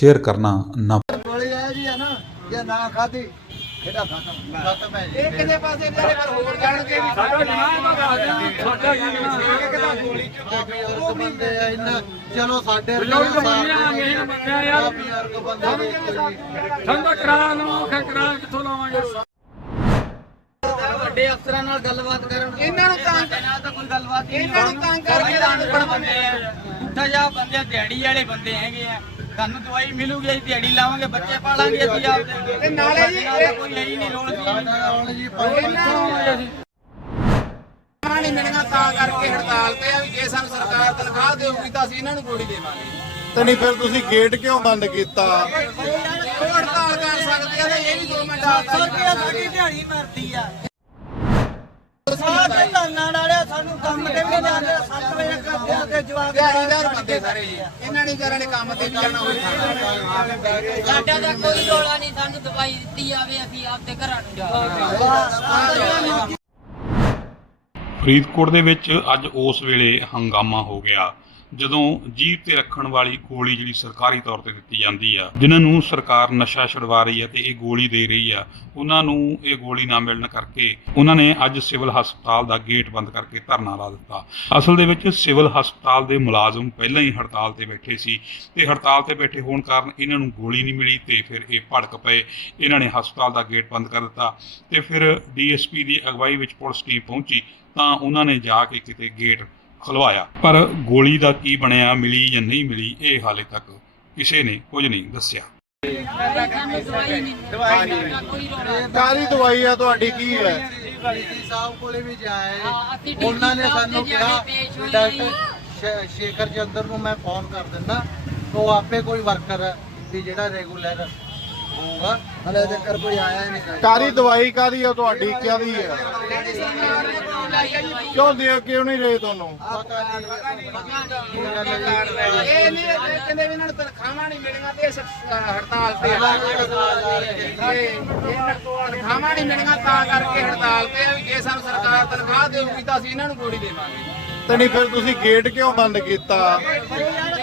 Share ਕਰਨਾ ਨਾ ਗੋਲੀ ਇਹ ਜੀ ਹੈ ਨਾ ਜੇ ਨਾ ਖਾਧੀ ਇਹਦਾ ਖਤਮ। ਖਤਮ ਹੈ ਜੀ। ਇਹ ਕਿਤੇ ਪਾਸੇ ਮੇਰੇ ਪਰ ਹੋਰ ਜਾਣਗੇ ਵੀ ਸਾਡਾ ਜਨਾਬ ਦਾ ਬੰਦੇ ਆ ਚਲੋ ਸਾਡੇ ਯਾਰ ਠੰਡਾ ਕਰਾ ਲਵਾਂ ਕਿੱਥੋਂ ਲਾਵਾਂਗੇ? ਵੱਡੇ ਅਫਸਰਾਂ ਨਾਲ ਗੱਲਬਾਤ ਕਰਨ। ਇਹਨਾਂ ਨੂੰ ਤੰਗ ਤਾਂ ਕੋਈ ਗੱਲਬਾਤ ਇਹਨਾਂ ਨੂੰ ਤੰਗ ਕਰਕੇ ਅਨਪੜ ਬੰਦੇ ਆ। ਉੱਠਾ ਜਾ ਬੰਦੇ ਦਿਹਾੜੀ ਵਾਲੇ ਬੰਦੇ ਹੈਗੇ ਆ। ਤੁਹਾਨੂੰ ਦਵਾਈ ਮਿਲੂਗੀ ਅਸੀਂ ਦਿਹਾੜੀ ਲਾਵਾਂਗੇ ਬੱਚੇ ਪਾਲਾਂਗੇ ਅਸੀਂ ਆਪਦੇ। ਤੇ ਨਾਲੇ ਜੀ ਕੋਈ ਹੈ ਹੀ ਨਹੀਂ ਲੋੜ ਹੁਣ ਜੀ ਪੰਜ ਨਹੀਂ ਮਿਲਣਾ ਤਾਂ ਕਰਕੇ ਹੜਤਾਲ ਤੇ ਆ ਵੀ ਜੇ ਸਾਨੂੰ ਸਰਕਾਰ ਤਨਖਾਹ ਦੇਊਗੀ ਤਾਂ ਅਸੀਂ ਇਹਨਾਂ ਨੂੰ ਗੋਲੀ ਦੇਵਾਂਗੇ। ਤੇ ਨਹੀਂ ਫਿਰ ਤੁਸੀਂ ਗੇਟ ਕਿਉਂ ਬੰਦ ਕੀਤਾ? ਉਹ ਹੜਤਾਲ ਕਰ ਸਕਦੇ ਆ ਤੇ ਇਹ ਵੀ ਦੋ ਮਿੰਟ ਆ ਰੁਪਿਆ ਸਾਡੀ ਦਿਹਾੜੀ ਮਰਦੀ ਆ। ਸਾਰੇ ਧਰਨਾ ਵਾਲਿਆ ਸਾਨੂੰ ਕੰਮ ਤੇ ਵੀ ਜਾਂਦੇ 7 ਵਜੇ ਕਰਦੇ ਆ ਤੇ ਜਵਾਬ ਦਿਹਾੜੀਦਾਰ ਬੰਦੇ ਸਾਰੇ ਜੀ। ਇਹਨਾਂ ਨੇ ਵਿਚਾਰਿਆਂ ਨੇ ਕੰਮ ਤੇ ਵੀ ਜਾਣਾ ਹੋਵੇ। ਸਾਡਾ ਤਾਂ ਕੋਈ ਰੋਲਾ ਨਹੀਂ ਸਾਨੂੰ ਦਵਾਈ ਦਿੱਤੀ ਜਾਵੇ ਅਸੀਂ ਆਪਦੇ ਘਰਾਂ ਨੂੰ ਜਾਵਾਂਗੇ ਫਰੀਦਕੋਟ ਦੇ ਵਿੱਚ ਅੱਜ ਉਸ ਵੇਲੇ ਹੰਗਾਮਾ ਹੋ ਗਿਆ। ਜਦੋਂ ਜੀਭ ਤੇ ਰੱਖਣ ਵਾਲੀ ਗੋਲੀ ਜਿਹੜੀ ਸਰਕਾਰੀ ਤੌਰ ਤੇ ਦਿੱਤੀ ਜਾਂਦੀ ਆ, ਜਿਨ੍ਹਾਂ ਨੂੰ ਸਰਕਾਰ ਨਸ਼ਾ ਛੁਡਵਾ ਰਹੀ ਹੈ ਤੇ ਇਹ ਗੋਲੀ ਦੇ ਰਹੀ ਆ, ਉਹਨਾਂ ਨੂੰ ਇਹ ਗੋਲੀ ਨਾ ਮਿਲਣ ਕਰਕੇ ਉਹਨਾਂ ਨੇ ਅੱਜ ਸਿਵਲ ਹਸਪਤਾਲ ਦਾ ਗੇਟ ਬੰਦ ਕਰਕੇ ਧਰਨਾ ਲਾ ਦਿੱਤਾ। ਅਸਲ ਦੇ ਵਿੱਚ ਸਿਵਲ ਹਸਪਤਾਲ ਦੇ ਮੁਲਾਜ਼ਮ ਪਹਿਲਾਂ ਹੀ ਹੜਤਾਲ ਤੇ ਬੈਠੇ ਸੀ ਤੇ ਹੜਤਾਲ ਤੇ ਬੈਠੇ ਹੋਣ ਕਾਰਨ ਇਹਨਾਂ ਨੂੰ ਗੋਲੀ ਨਹੀਂ ਮਿਲੀ ਤੇ ਫਿਰ ਇਹ ਭੜਕ ਪਏ। ਇਹਨਾਂ ਨੇ ਹਸਪਤਾਲ ਦਾ ਗੇਟ ਬੰਦ ਕਰ ਦਿੱਤਾ ਤੇ ਫਿਰ ਡੀਐਸਪੀ ਦੀ ਅਗਵਾਈ ਵਿੱਚ ਪੁਲਿਸ ਟੀਮ ਪਹੁੰਚੀ ਤਾਂ ਉਹਨਾਂ ਨੇ ਜਾ ਕੇ ਕਿਤੇ ਗੇਟ ਖੁਲਵਾਇਆ ਪਰ ਗੋਲੀ ਦਾ ਕੀ ਬਣਿਆ ਮਿਲੀ ਜਾਂ ਨਹੀਂ ਮਿਲੀ ਇਹ ਹਾਲੇ ਤੱਕ ਕਿਸੇ ਨੇ ਕੁਝ ਨਹੀਂ ਦੱਸਿਆ। ਸਾਨੂੰ ਦਵਾਈ ਆ ਤੁਹਾਡੀ? ਕੀ ਹੈ? ਜੀ ਸਾਹਿਬ ਕੋਲੇ ਵੀ ਜਾਏ ਉਹਨਾਂ ਨੇ ਡੀਸੀ ਸਾਨੂੰ ਕਿਹਾ ਡਾਕਟਰ ਸ਼ੇਖਰ ਚੰਦਰ ਨੂੰ ਮੈਂ ਫੋਨ ਕਰ ਦਿੰਦਾ ਉਹ ਆਪੇ ਕੋਈ ਵਰਕਰ ਵੀ ਜਿਹੜਾ ਰੈਗੂਲਰ ਹੋਊਗਾ ਹਲੇ ਤੱਕ ਕੋਈ ਆਇਆ ਹੀ ਨਹੀਂ। ਕਾਰੀ ਦਵਾਈ ਕਾਦੀ ਆ ਤੁਹਾਡੀ ਕਿਹਦੀ ਹੈ ਕਿਉਂ ਦੇ ਕਿਉਂ ਨਹੀਂ ਰਹੇ ਤੁਹਾਨੂੰ? ਇਹ ਨਹੀਂ ਇਹ ਕਹਿੰਦੇ ਵੀ ਇਹਨਾਂ ਨੂੰ ਤਨਖਾਹਾਂ ਨਹੀਂ ਮਿਲੀਆਂ ਤੇ ਇਸ ਹੜਤਾਲ ਤੇ। ਇਹ ਤਨਖਾਹਾਂ ਨਹੀਂ ਮਿਲੀਆਂ ਤਾਂ ਕਰਕੇ ਹੜਤਾਲ ਤੇ ਆ ਵੀ ਜੇ ਸਾਨੂੰ ਸਰਕਾਰ ਤਨਖਾਹ ਦੇਊਗੀ ਤਾਂ ਅਸੀਂ ਇਹਨਾਂ ਨੂੰ ਗੋਲੀ ਦੇਵਾਂਗੇ ਤੇ ਨਹੀਂ ਫਿਰ ਤੁਸੀਂ ਗੇਟ ਕਿਉਂ ਬੰਦ ਕੀਤਾ?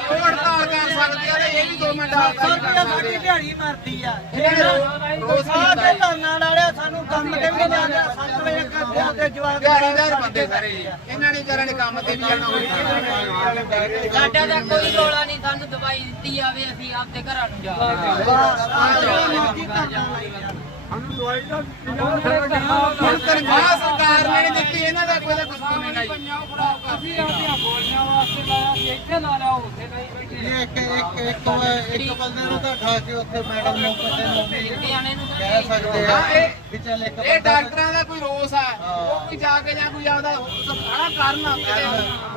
ਉਹ ਹੜਤਾਲ ਕਰ ਸਕਦੇ ਆ ਤੇ ਇਹ ਵੀ ਦੋ ਮਿੰਟ ਆ ਸਾਡੀ ਦਿਹਾੜੀ ਮਰਦੀ ਆ। ਰੋਜ਼ ਸਾਰੇ ਧਰਨਾ ਵਾਲਿਆ ਸਾਨੂੰ ਕੰਮ ਤੇ ਵੀ ਜਾਂਦੇ 7 ਵਜੇ ਕਰਦੇ ਆ ਤੇ ਜਵਾਬ ਦਿਹਾੜੀਦਾਰ ਬੰਦੇ ਸਾਰੇ ਜੀ। ਇਹਨਾਂ ਨੇ ਵਿਚਾਰਿਆਂ ਨੇ ਕੰਮ ਤੇ ਵੀ ਜਾਣਾ ਹੋਵੇ। ਸਾਡਾ ਤਾਂ ਕੋਈ ਰੋਲਾ ਨਹੀਂ ਸਾਨੂੰ ਦਵਾਈ ਦਿੱਤੀ ਜਾਵੇ ਅਸੀਂ ਆਪਦੇ ਘਰਾਂ ਨੂੰ ਜਾਵਾਂਗੇ ਹੁਣ ਤਨਖਾਹ ਸਰਕਾਰ ਨੇ ਨਹੀਂ ਦਿੱਤੀ ਇਹਨਾਂ ਦਾ ਕੋਈ ਕਸੂਰ ਨਹੀਂ ਅਸੀਂ ਗੋਲੀਆਂ ਵਾਸਤੇ ਲਾਇਆ ਸੀ ਇੱਥੇ ਲਾ ਲਿਆ ਉੱਥੇ ਨਹੀਂ ਬੈਠੇ ਇਹ ਇੱਕ ਇੱਕ ਇੱਕ ਇੱਕ ਬੰਦੇ ਨੂੰ ਤਾਂ ਠਾ ਕੇ ਉੱਥੇ ਮੈਡਮ ਨੂੰ ਪਤੇ ਨੂੰ ਵੀ ਲੁਧਿਆਣੇ ਨੂੰ ਤਾਂ ਕਹਿ ਸਕਦੇ ਆ ਹਾਂ, ਇਹ- ਵੀ ਚੱਲ ਇੱਕ ਇਹ ਬੰਦਾ ਡਾਕਟਰਾਂ ਦਾ ਕੋਈ ਰੋਸ ਆ ਉਹ ਕੋਈ ਜਾ ਕੇ ਜਾਂ ਕੋਈ ਆਪਦਾ ਸਫਾਣਾ ਕਰਨਾ ਕਿਤੇ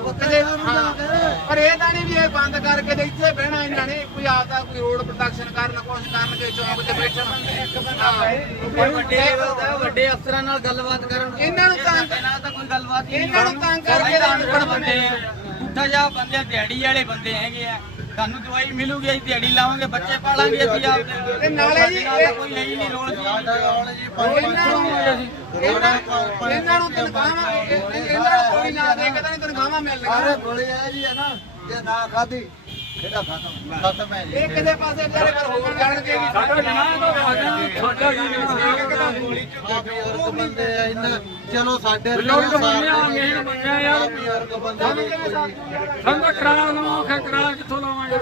ਕਿਤੇ ਹਾਂ। ਪਰ ਇਹ ਤਾਂ ਨਹੀਂ ਵੀ ਇਹ ਬੰਦ ਕਰਕੇ ਤੇ ਇੱਥੇ ਬਹਿਣਾ ਇਹਨਾਂ ਨੇ ਕੋਈ ਆਪਦਾ ਕੋਈ ਰੋਡ ਪ੍ਰੋਟੈਕਸ਼ਨ ਕਰਨ ਕੁਛ ਕਰਨ ਕੇ ਚੌਂਕ ਤੇ ਬੈਠਣ ਹਾਂ। ਵੱਡੇ ਅਫਸਰਾਂ ਨਾਲ ਗੱਲਬਾਤ ਕਰਨ ਇਹਨਾਂ ਨੂੰ ਤੰਗ ਤਾਂ ਇਹਨਾਂ ਨੂੰ ਤੰਗ ਕਰਕੇ ਤਾਂ ਅਨਪੜ੍ਹ ਬੰਦੇ ਆ ਉੱਠਾ ਜਾ ਬੰਦੇ ਦਿਹਾੜੀ ਵਾਲੇ ਬੰਦੇ ਹੈਗੇ ਆ। ਤੁਹਾਨੂੰ ਦਵਾਈ ਮਿਲੂਗੀ ਅਸੀਂ ਦਿਹਾੜੀ ਲਾਵਾਂਗੇ ਬੱਚੇ ਪਾਲਾਂਗੇ ਅਸੀਂ ਆਪਦੇ। ਤੇ ਨਾਲੇ ਜੀ ਇਹ- ਕੋਈ ਹੈ ਹੀ ਨਹੀਂ ਪੰਜ ਇਹਨਾਂ ਨੂੰ ਇਹਨਾਂ ਇਹਨਾਂ ਨੂੰ ਤਨਖਾਹਾਂ ਇਹ- ਇਹਨਾਂ ਨੂੰ ਕੋਈ ਨਾ ਦੇ ਕੇ ਤਾਂ ਨਹੀਂ ਤਨਖਾਹਾਂ ਮਿਲਣਗੀਆਂ ਗੋਲੀ ਇਹ ਜੀ ਹੈ ਨਾ ਜੇ ਨਾ ਖਾਧੀ। ਇਹਦਾ ਖਤਮ? ਖਤਮ ਹੈ ਜੀ। ਇਹ ਕਿਤੇ ਪਾਸੇ ਵਿਚਾਰੇ ਪਰ ਹੋਰ ਜਾਣਗੇ ਵੀ ਸਾਡਾ ਜਨਾਬ ਦਾ ਸਾਡਾ ਕੀ ਬਜ਼ੁਰਗ ਬੰਦੇ ਆ ਇੰਨਾ ਚਲੋ ਸਾਡੇ ਬਜ਼ੁਰਗ ਬੰਦੇ ਆ, ਅਮੀਰ ਬੰਦੇ ਆ ਯਾਰ। ਬਜ਼ੁਰਗ ਬੰਦੇ ਨੇ ਠੰਡਾ ਕਰਾ ਲਵਾਂ ਖਾ ਕਰਾ ਕਿੱਥੋਂ ਲਾਵਾਂਗੇ?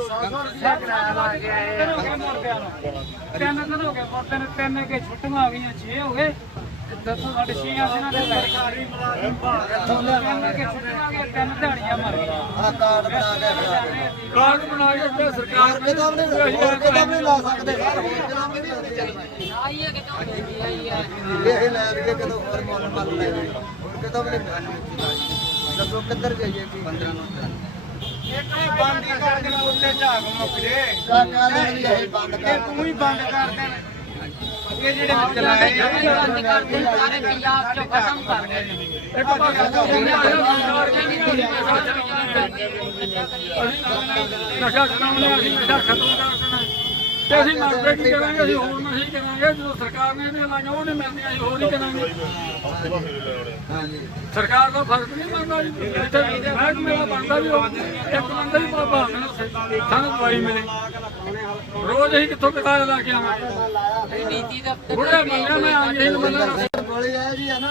ਤਿੰਨ ਦਿਨ ਹੋ ਗਏ ਮੁਰਦੇ ਨੇ। ਤਿੰਨ ਕੇ ਛੁੱਟੀਆਂ ਆ ਗਈਆਂ 6 ਹੋ ਗਏ। ਤੇ ਦੱਸੋ ਸਾਡੇ 6 ਆਸਿਨਾਂ ਦੇ ਸਰਕਾਰੀ ਮੁਲਾਜ਼ਮ ਭਾਲ ਤਿੰਨ ਕੇ ਦਿਹਾੜੀਆਂ ਮਰ ਗਈਆਂ ਆ ਕਾਰਡ ਬਣਾ ਕੇ ਖਿਲਾ ਦੇ ਕਾਰਡ ਬਣਾ ਕੇ ਤੇ ਸਰਕਾਰ ਨੇ। ਕਿਤਾਬ ਨਹੀਂ ਨਹੀਂ ਲਾ ਸਕਦੇ? ਹੋਰ ਕਿਤਾਬ ਨਹੀਂ ਲਾ ਸਕਦੇ? ਆਈਏ ਕਿਤੋਂ? ਦੇਵੀ ਆਈ ਆ ਇਹ ਲੈ ਲਈਏ ਕਿਦੋਂ ਹੋਰ ਮਨ ਮਨ ਲੈ ਲਈਏ ਹੋਰ ਕਿਤਾਬ ਨਹੀਂ ਦੱਸੋ ਕਿੱਧਰ ਜਾਈਏ ਕੀ 15 ਨੂੰ ਇੱਕ ਹੀ ਬੰਦ ਹੀ ਕਰ ਦੇਣਾ ਉੱਤੇ ਝਾਗ ਮੁੱਕ ਜੇ। ਦੇ ਵੀ ਇਹ ਬੰਦ ਕਰ ਤੂੰ ਹੀ ਬੰਦ ਕਰ ਦੇਣ ਇਹ ਜਿਹੜੇ ਵਿੱਚ ਜਿਹੜੇ ਬੰਦ ਕਰ ਦੇ ਸਾਰੇ ਪੰਜਾਬ ਚੋਂ ਖਤਮ ਕਰ ਦੇ ਇੱਕ ਚਲਾਉਂਦੇ ਨਸ਼ਾ ਨਸ਼ਾ ਛਡਾਉਂਦੇ ਅਸੀਂ ਨਸ਼ਾ ਖਤਮ ਕਰ ਦੇਣਾ ਤੇ ਅਸੀਂ ਮਰਦੇ ਕੀ ਕਰਾਂਗੇ ਅਸੀਂ ਹੋਰ ਨਸ਼ੇ ਹੀ ਕਰਾਂਗੇ ਜਦੋਂ ਸਰਕਾਰ ਨੇ ਇਹਦੀਆਂ ਲਾਈਆਂ ਉਹ ਨਹੀਂ ਮਿਲਦੀਆਂ ਅਸੀਂ ਹੋਰ ਹੀ ਕਰਾਂਗੇ। ਹਾਂਜੀ ਸਰਕਾਰ ਦਾ ਫ਼ਰਕ ਨਹੀਂ ਪੈਂਦਾ ਜੀ। ਇੱਥੇ ਮੈਂ ਮੇਰਾ ਬਣਦਾ ਵੀ ਉਹ ਇੱਕ ਬੰਦਾ ਹੀ ਬਾਬਾ ਸਾਨੂੰ ਦਵਾਈ ਮਿਲੇ। ਰੋਜ਼ ਅਸੀਂ ਕਿੱਥੋਂ ਕਿਤਾਬ ਲਾ ਕੇ ਆਵਾਂਗੇ? ਨੀਤੀ ਦਾ ਬੁੜੇ ਮੰਨਿਆ ਮੈਂ ਆ ਇਹੀ ਬੰਦਾ ਗੋਲੀ ਹੈ ਜੀ ਹੈ ਨਾ